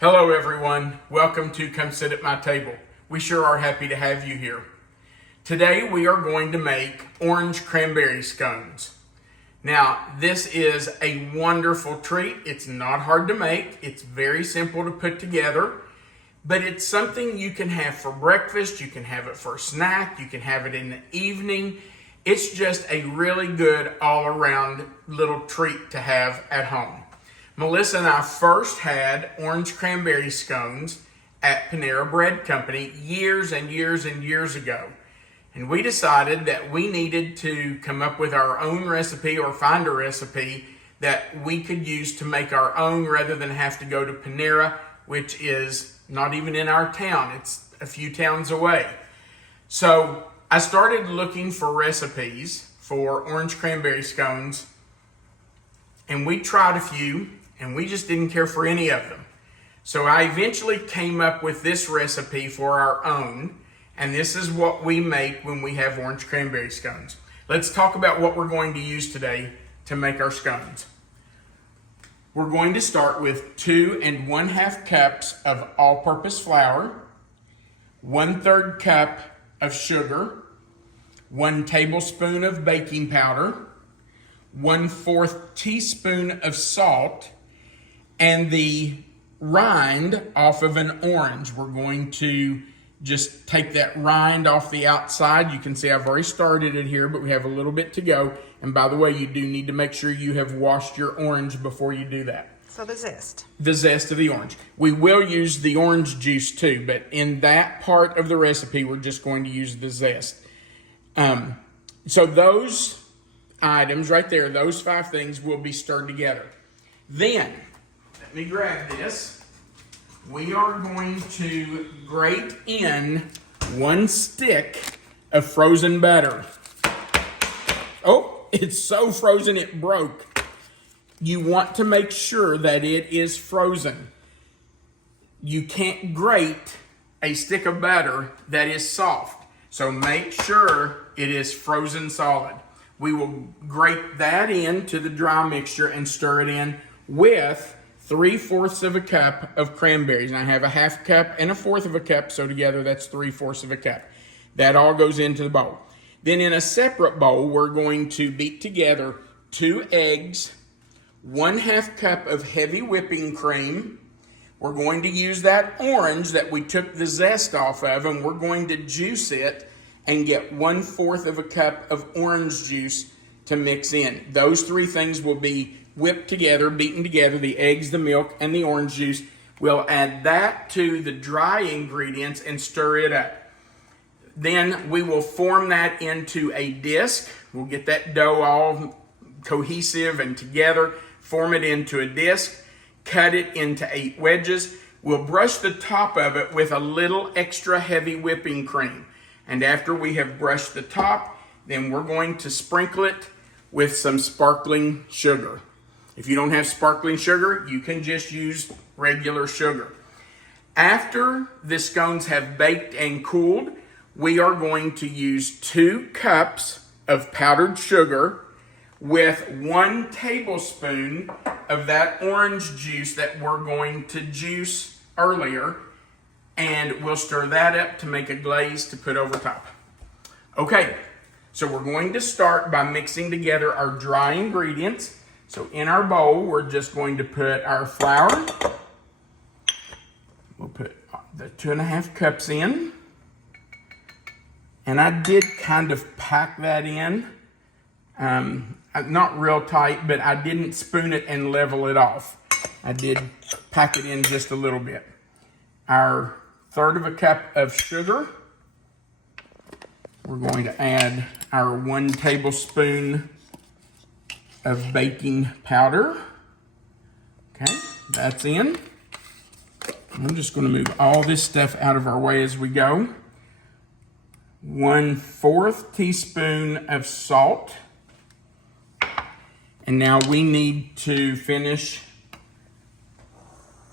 Hello everyone, welcome to Come Sit at My Table. We sure are happy to have you here. Today we are going to make orange cranberry scones. Now this is a wonderful treat. It's not hard to make, it's very simple to put together, but it's something you can have for breakfast, you can have it for a snack, you can have it in the evening. It's just a really good all-around little treat to have at home. Melissa and I first had orange cranberry scones at Panera Bread Company years and years and years ago. And we decided that we needed to come up with our own recipe or find a recipe that we could use to make our own rather than have to go to Panera, which is not even in our town. It's a few towns away. So I started looking for recipes for orange cranberry scones, and we tried a few, and we just didn't care for any of them. So I eventually came up with this recipe for our own, and this is what we make when we have orange cranberry scones. Let's talk about what we're going to use today to make our scones. We're going to start with 2 1/2 cups of all-purpose flour, 1/3 cup of sugar, 1 tablespoon of baking powder, 1/4 teaspoon of salt, and the rind off of an orange. We're going to just take that rind off the outside. You can see I've already started it here, but we have a little bit to go. And by the way, you do need to make sure you have washed your orange before you do that. So the zest. The zest of the orange. We will use the orange juice too, but in that part of the recipe, we're just going to use the zest. So those items right there, those 5 things will be stirred together. Then, let me grab this. We are going to grate in 1 stick of frozen butter. Oh, it's so frozen it broke. You want to make sure that it is frozen. You can't grate a stick of butter that is soft. So make sure it is frozen solid. We will grate that into the dry mixture and stir it in with 3/4 of a cup of cranberries. And I have a 1/2 cup and 1/4 of a cup, so together that's 3/4 of a cup. That all goes into the bowl. Then in a separate bowl, we're going to beat together 2 eggs, 1/2 cup of heavy whipping cream. We're going to use that orange that we took the zest off of, and we're going to juice it and get 1/4 of a cup of orange juice to mix in. Those 3 things will be whipped together, beaten together, the eggs, the milk, and the orange juice. We'll add that to the dry ingredients and stir it up. Then we will form that into a disc. We'll get that dough all cohesive and together, form it into a disc, cut it into 8 wedges. We'll brush the top of it with a little extra heavy whipping cream. And after we have brushed the top, then we're going to sprinkle it with some sparkling sugar. If you don't have sparkling sugar, you can just use regular sugar. After the scones have baked and cooled, we are going to use 2 cups of powdered sugar with 1 tablespoon of that orange juice that we're going to juice earlier, and we'll stir that up to make a glaze to put over top. Okay, so we're going to start by mixing together our dry ingredients. So in our bowl, we're just going to put our flour. We'll put the 2 1/2 cups in. And I did kind of pack that in. Not real tight, but I didn't spoon it and level it off. I did pack it in just a little bit. Our 1/3 of a cup of sugar. We're going to add our 1 tablespoon of baking powder. Okay, that's in. I'm just going to move all this stuff out of our way as we go. 1/4 teaspoon of salt. And now we need to finish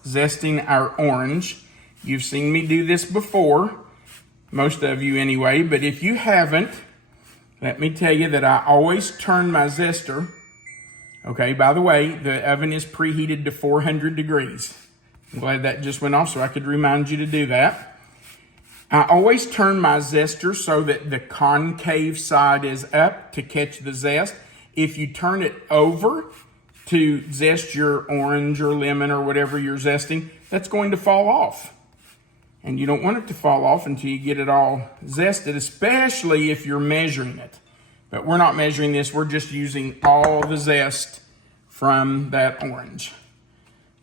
zesting our orange. You've seen me do this before, most of you anyway, but if you haven't, let me tell you that I always turn my zester. Okay, by the way, the oven is preheated to 400 degrees. I'm glad that just went off so I could remind you to do that. I always turn my zester so that the concave side is up to catch the zest. If you turn it over to zest your orange or lemon or whatever you're zesting, that's going to fall off. And you don't want it to fall off until you get it all zested, especially if you're measuring it. But we're not measuring this, we're just using all the zest from that orange.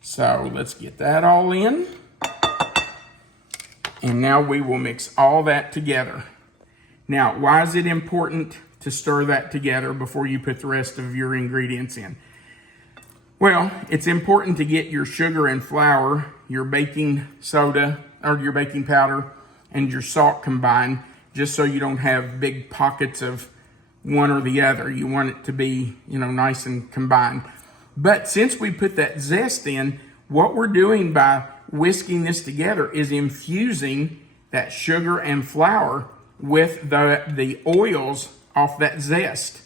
So let's get that all in. And now we will mix all that together. Now, why is it important to stir that together before you put the rest of your ingredients in? Well, it's important to get your sugar and flour, your baking soda, or your baking powder, and your salt combined, just so you don't have big pockets of one or the other. You want it to be, nice and combined. But since we put that zest in, what we're doing by whisking this together is infusing that sugar and flour with the oils off that zest.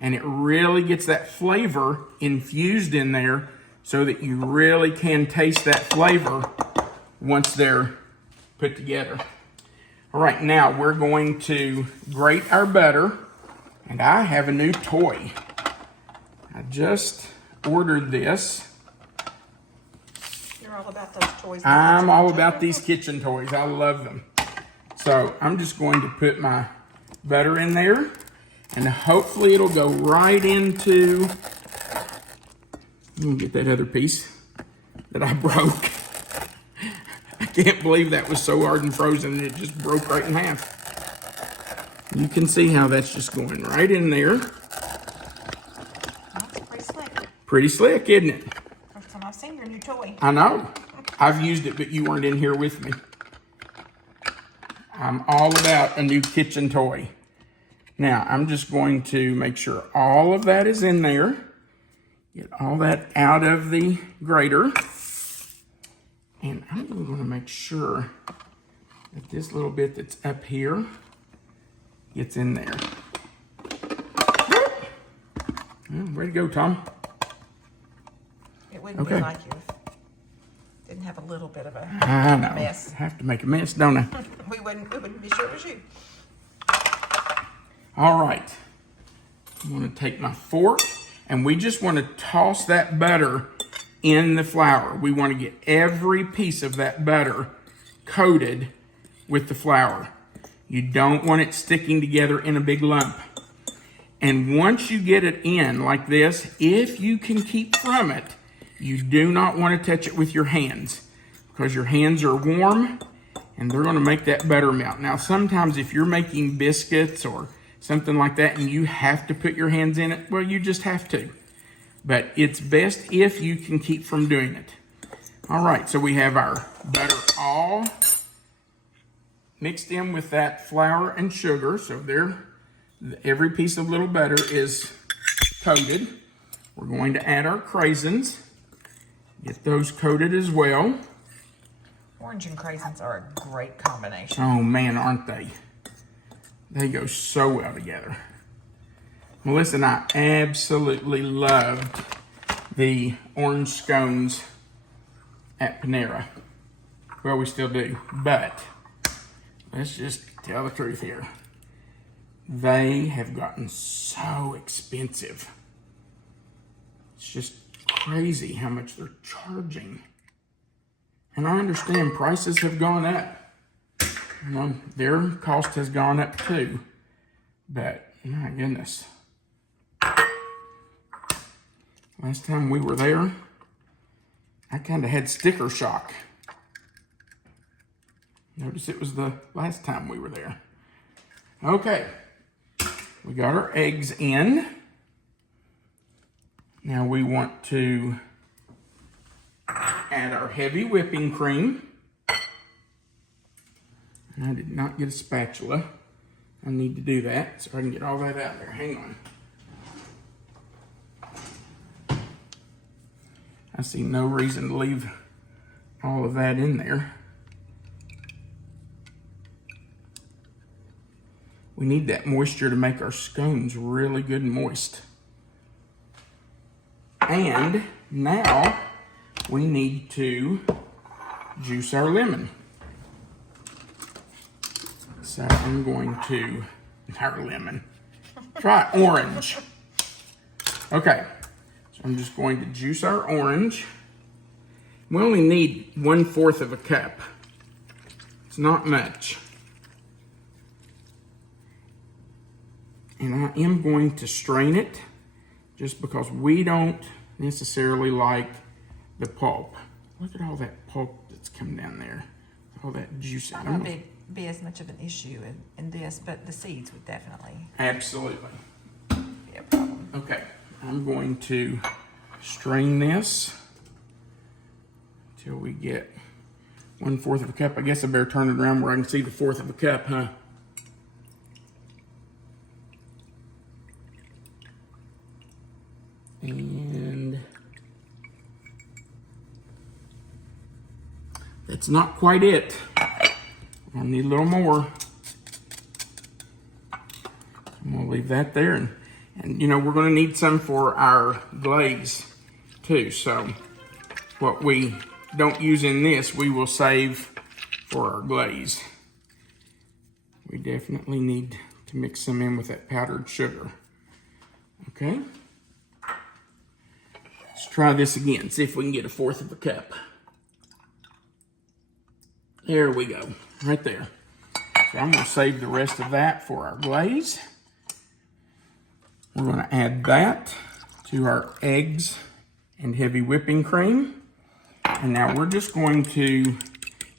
And it really gets that flavor infused in there so that you really can taste that flavor once they're put together. All right, now we're going to grate our butter, and I have a new toy. I just ordered this. You're all about those toys. I'm all about these kitchen toys. I love them. So I'm just going to put my butter in there, and hopefully it'll go right into, let me get that other piece that I broke. I can't believe that was so hard and frozen and it just broke right in half. You can see how that's just going right in there. That's pretty slick. Pretty slick, isn't it? First time I've seen your new toy. I know. I've used it, but you weren't in here with me. I'm all about a new kitchen toy. Now, I'm just going to make sure all of that is in there. Get all that out of the grater. And I'm going to make sure that this little bit that's up here gets in there. Well, way to go, Tom. It wouldn't be like you if it didn't have a little bit of a mess. I have to make a mess, don't I? we wouldn't be sure it was you. All right. I'm going to take my fork, and we just want to toss that butter in the flour. We want to get every piece of that butter coated with the flour. You don't want it sticking together in a big lump. And once you get it in like this, if you can keep from it, you do not want to touch it with your hands because your hands are warm and they're going to make that butter melt. Now, sometimes if you're making biscuits or something like that and you have to put your hands in it, well, you just have to. But it's best if you can keep from doing it. All right, so we have our butter all mixed in with that flour and sugar. So there, every piece of little butter is coated. We're going to add our craisins. Get those coated as well. Orange and craisins are a great combination. Oh man, aren't they? They go so well together. Melissa and I absolutely loved the orange scones at Panera. Well, we still do, but let's just tell the truth here. They have gotten so expensive. It's just crazy how much they're charging. And I understand prices have gone up. Their cost has gone up too. But my goodness. Last time we were there, I kind of had sticker shock. Notice it was the last time we were there. Okay, we got our eggs in. Now we want to add our heavy whipping cream. I did not get a spatula. I need to do that so I can get all that out there. Hang on. I see no reason to leave all of that in there. We need that moisture to make our scones really good and moist. And now we need to juice our lemon. So I'm going to, our lemon, try orange. Okay, so I'm just going to juice our orange. We only need 1/4 of a cup. It's not much. And I am going to strain it just because we don't necessarily like the pulp. Look at all that pulp that's come down there. All that juice. It might not be as much of an issue in this, but the seeds would definitely Absolutely. be a problem. Okay, I'm going to strain this until we get 1/4 of a cup. I guess I better turn it around where I can see the 1/4 of a cup, huh? And that's not quite it. We're gonna need a little more. I'm gonna leave that there, and you know, we're gonna need some for our glaze too. So what we don't use in this, we will save for our glaze. We definitely need to mix some in with that powdered sugar. Okay. Let's try this again, see if we can get 1/4 of a cup. There we go, right there. So I'm gonna save the rest of that for our glaze. We're gonna add that to our eggs and heavy whipping cream. And now we're just going to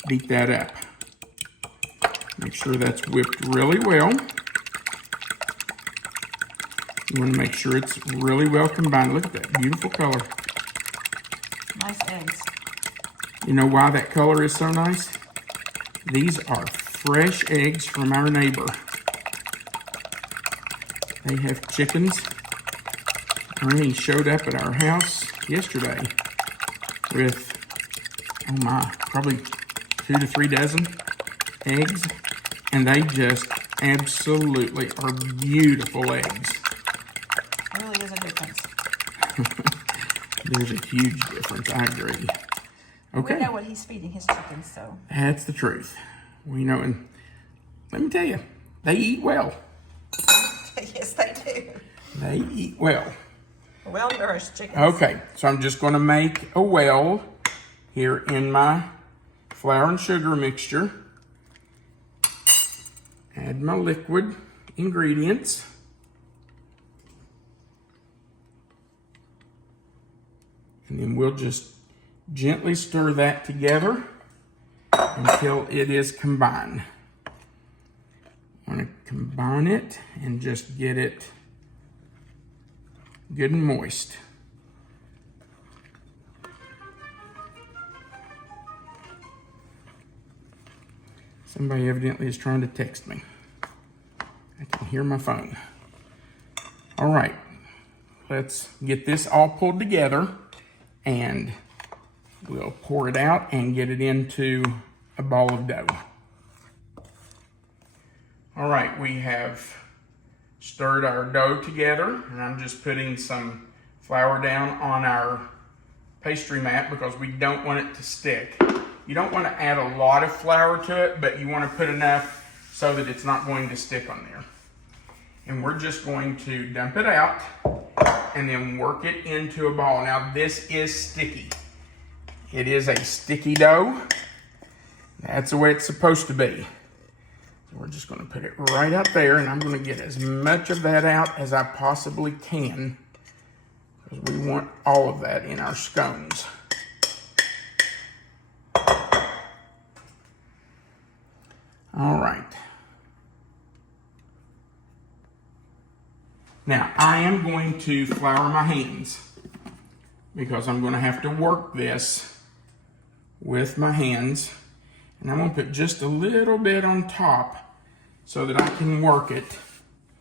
beat that up. Make sure that's whipped really well. You wanna make sure it's really well combined. Look at that beautiful color. Nice eggs. You know why that color is so nice? These are fresh eggs from our neighbor. They have chickens. Ernie showed up at our house yesterday with, oh my, probably 2 to 3 dozen eggs. And they just absolutely are beautiful eggs. Really is a difference. There's a huge difference, I agree. Okay. We know what he's feeding his chickens, so. That's the truth. We know, and let me tell you, they eat well. Yes, they do. They eat well. Well-nourished chickens. Okay, so I'm just going to make a well here in my flour and sugar mixture. Add my liquid ingredients. And then we'll just gently stir that together until it is combined. I want to combine it and just get it good and moist. Somebody evidently is trying to text me. I can hear my phone. All right, let's get this all pulled together and we'll pour it out and get it into a ball of dough. All right, we have stirred our dough together, and I'm just putting some flour down on our pastry mat because we don't want it to stick. You don't want to add a lot of flour to it, but you want to put enough so that it's not going to stick on there. And we're just going to dump it out and then work it into a ball. Now this is sticky. It is a sticky dough. That's the way it's supposed to be. So we're just going to put it right up there, and I'm going to get as much of that out as I possibly can because we want all of that in our scones. All right. Now I am going to flour my hands because I'm going to have to work this with my hands. And I'm going to put just a little bit on top so that I can work it.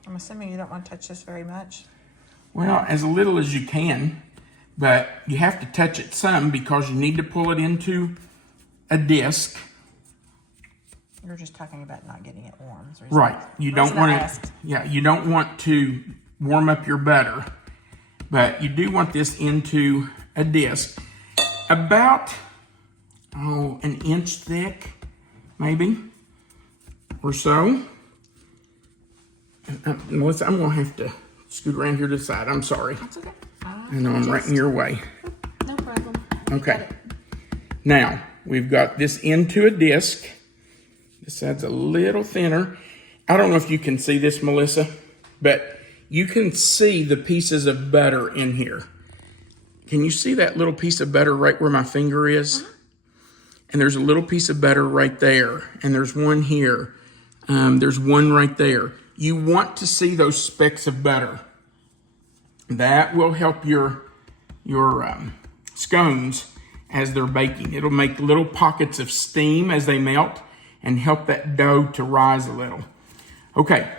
I'm assuming you don't want to touch this very much. Well, as little as you can, but you have to touch it some because you need to pull it into a disc. You're just talking about not getting it warm. Right. You don't want to. Yeah, you don't want to warm up your butter, but you do want this into a disc. About, an inch thick, maybe, or so. Melissa, I'm gonna have to scoot around here to the side. I'm sorry. That's okay. I know I'm right in your way. No problem. Okay. Now, we've got this into a disc. This side's a little thinner. I don't know if you can see this, Melissa, but you can see the pieces of butter in here. Can you see that little piece of butter right where my finger is? And there's a little piece of butter right there. And there's one here. There's one right there. You want to see those specks of butter. That will help your scones as they're baking. It'll make little pockets of steam as they melt and help that dough to rise a little. Okay,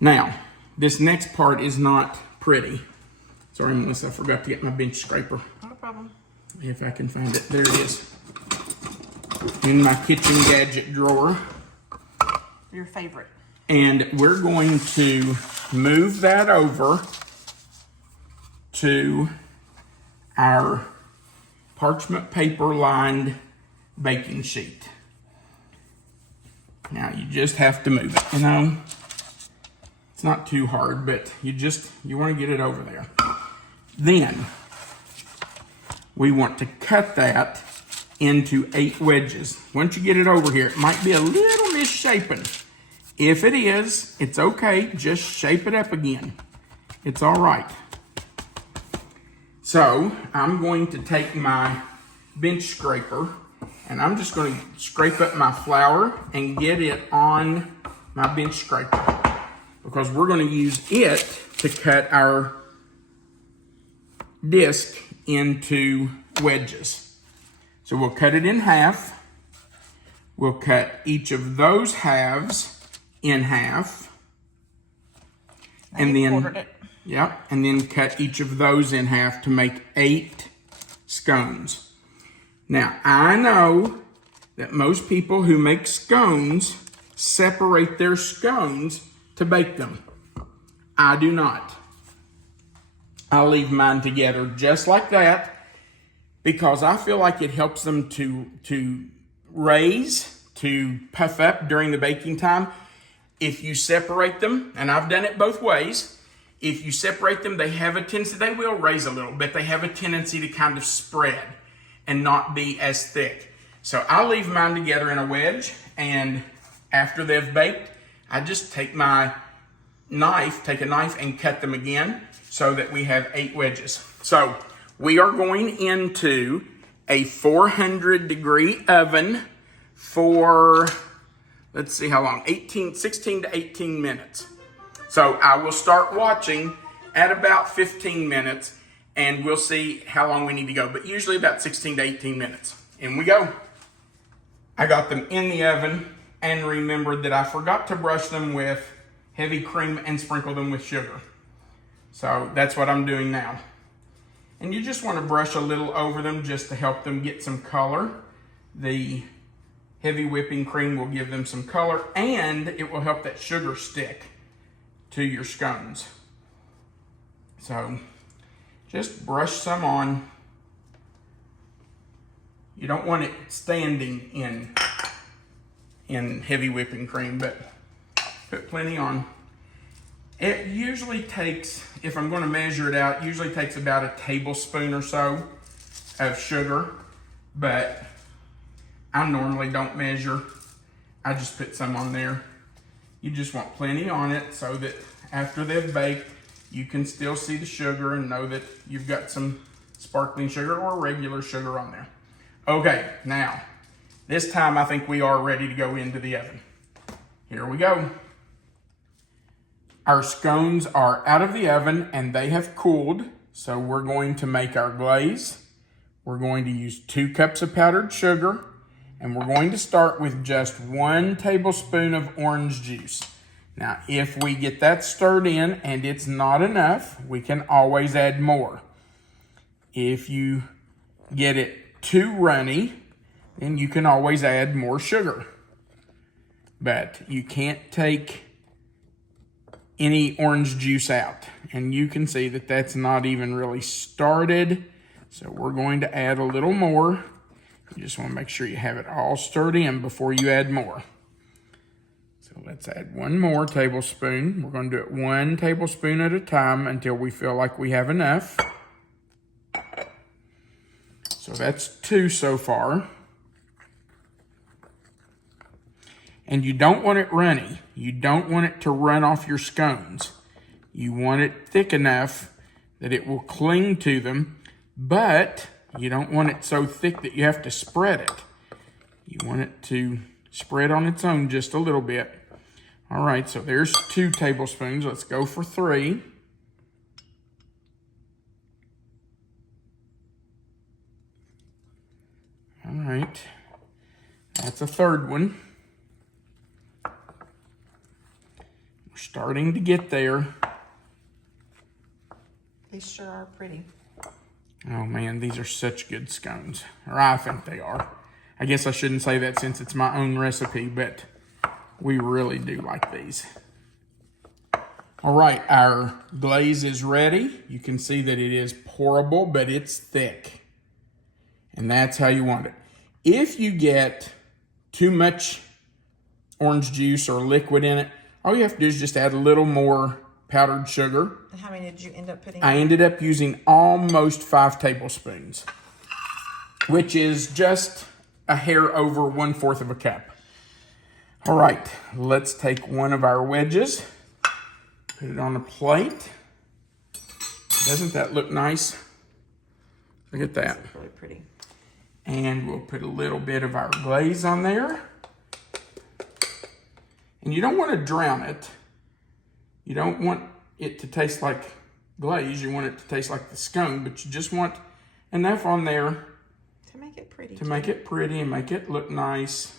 now this next part is not pretty. Sorry, Melissa, I forgot to get my bench scraper. Not a problem. If I can find it. There it is. In my kitchen gadget drawer. Your favorite. And we're going to move that over to our parchment paper lined baking sheet. Now you just have to move it, you know. It's not too hard, but you want to get it over there. Then we want to cut that into 8 wedges. Once you get it over here, it might be a little misshapen. If it is, it's okay. Just shape it up again. It's all right. So I'm going to take my bench scraper and I'm just going to scrape up my flour and get it on my bench scraper because we're going to use it to cut our disc into wedges. So we'll cut it in half. We'll cut each of those halves in half. And then, yep, and then cut each of those in half to make 8 scones. Now, I know that most people who make scones separate their scones to bake them. I do not. I'll leave mine together just like that because I feel like it helps them to raise, to puff up during the baking time. If you separate them, and I've done it both ways, if you separate them, they have a tendency, they will raise a little bit. They have a tendency to kind of spread and not be as thick. So I'll leave mine together in a wedge, and after they've baked, I just take a knife and cut them again so that we have 8 wedges. So we are going into a 400-degree oven for, let's see how long, 16 to 18 minutes. So I will start watching at about 15 minutes and we'll see how long we need to go, but usually about 16 to 18 minutes. In we go. I got them in the oven and remembered that I forgot to brush them with heavy cream and sprinkle them with sugar. So that's what I'm doing now. And you just want to brush a little over them just to help them get some color. The heavy whipping cream will give them some color and it will help that sugar stick to your scones. So just brush some on. You don't want it standing in heavy whipping cream, but put plenty on. It usually takes, if I'm going to measure it out, usually takes about a tablespoon or so of sugar, but I normally don't measure. I just put some on there. You just want plenty on it so that after they've baked, you can still see the sugar and know that you've got some sparkling sugar or regular sugar on there. Okay, now, this time I think we are ready to go into the oven. Here we go. Our scones are out of the oven and they have cooled, so we're going to make our glaze. We're going to use 2 cups of powdered sugar, and we're going to start with just 1 tablespoon of orange juice. Now, if we get that stirred in and it's not enough, we can always add more. If you get it too runny, then you can always add more sugar. But you can't take any orange juice out. And you can see that that's not even really started. So we're going to add a little more. You just want to make sure you have it all stirred in before you add more. So let's add one more tablespoon. We're going to do it 1 tablespoon at a time until we feel like we have enough. So that's 2 so far. And you don't want it runny. You don't want it to run off your scones. You want it thick enough that it will cling to them, but you don't want it so thick that you have to spread it. You want it to spread on its own just a little bit. All right, so there's 2 tablespoons. Let's go for 3. All right, that's a 3rd one. We're starting to get there. These sure are pretty. Oh man, these are such good scones. Or I think they are. I guess I shouldn't say that since it's my own recipe, but we really do like these. All right, our glaze is ready. You can see that it is pourable, but it's thick. And that's how you want it. If you get too much orange juice or liquid in it, all you have to do is just add a little more powdered sugar. And how many did you end up putting? I ended up using almost 5 tablespoons, which is just a hair over 1/4 of a cup. All right, let's take one of our wedges, put it on a plate. Doesn't that look nice? Look at that. That's really pretty. And we'll put a little bit of our glaze on there. And you don't want to drown it. You don't want it to taste like glaze. You want it to taste like the scone, but you just want enough on there to make it pretty. To make it pretty and make it look nice.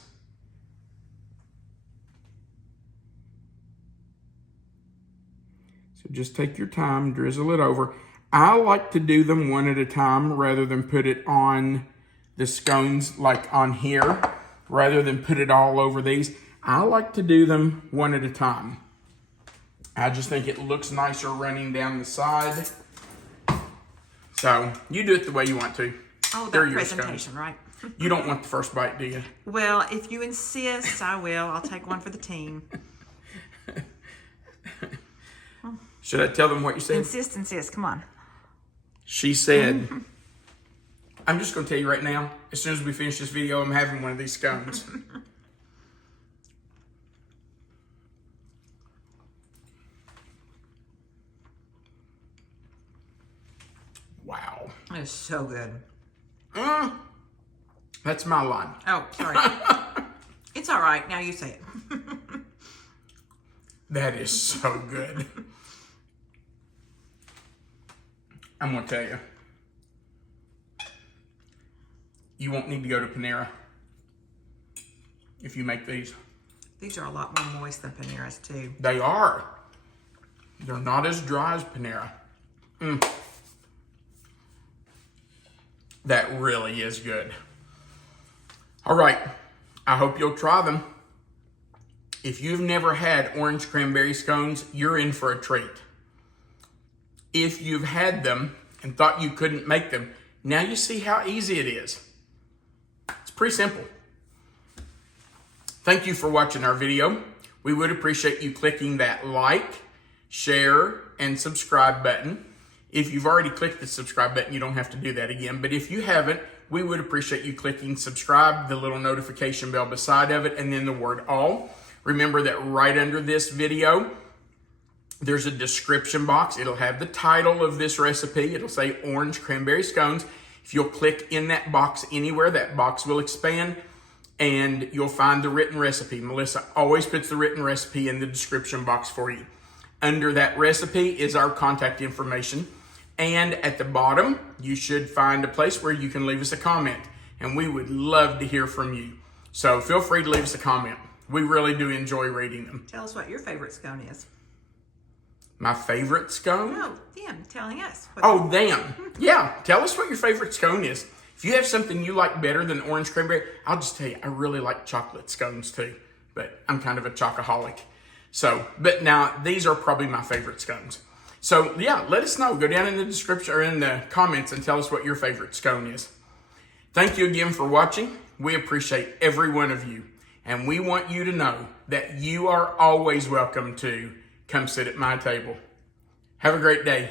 So just take your time, drizzle it over. I like to do them one at a time rather than put it on the scones like on here, rather than put it all over these. I like to do them one at a time. I just think it looks nicer running down the side. So you do it the way you want to. Oh, They're that your presentation, scones. right? You don't want the first bite, do you? Well, if you insist, I will. I'll take one for the team. Should I tell them what you said? Insist. Come on. She said, I'm just going to tell you right now, as soon as we finish this video, I'm having one of these scones. Wow. It's so good. That's my line. Oh, sorry. It's all right. Now you say it. That is so good. I'm going to tell you. You won't need to go to Panera if you make these. These are a lot more moist than Panera's too. They are. They're not as dry as Panera. That really is good. All right. I hope you'll try them. If you've never had orange cranberry scones, you're in for a treat. If you've had them and thought you couldn't make them, now you see how easy it is. It's pretty simple. Thank you for watching our video. We would appreciate you clicking that like, share, and subscribe button. If you've already clicked the subscribe button, you don't have to do that again. But if you haven't, we would appreciate you clicking subscribe, the little notification bell beside of it, and then the word all. Remember that right under this video, there's a description box. It'll have the title of this recipe. It'll say orange cranberry scones. If you'll click in that box anywhere, that box will expand and you'll find the written recipe. Melissa always puts the written recipe in the description box for you. Under that recipe is our contact information. And at the bottom, you should find a place where you can leave us a comment. And we would love to hear from you. So feel free to leave us a comment. We really do enjoy reading them. Tell us what your favorite scone is. My favorite scone? No, them telling us. Oh, them. Yeah, tell us what your favorite scone is. If you have something you like better than orange cranberry, I'll just tell you, I really like chocolate scones too. But I'm kind of a chocoholic. So, but now these are probably my favorite scones. So yeah, let us know. Go down in the description or in the comments and tell us what your favorite scone is. Thank you again for watching. We appreciate every one of you. And we want you to know that you are always welcome to come sit at my table. Have a great day.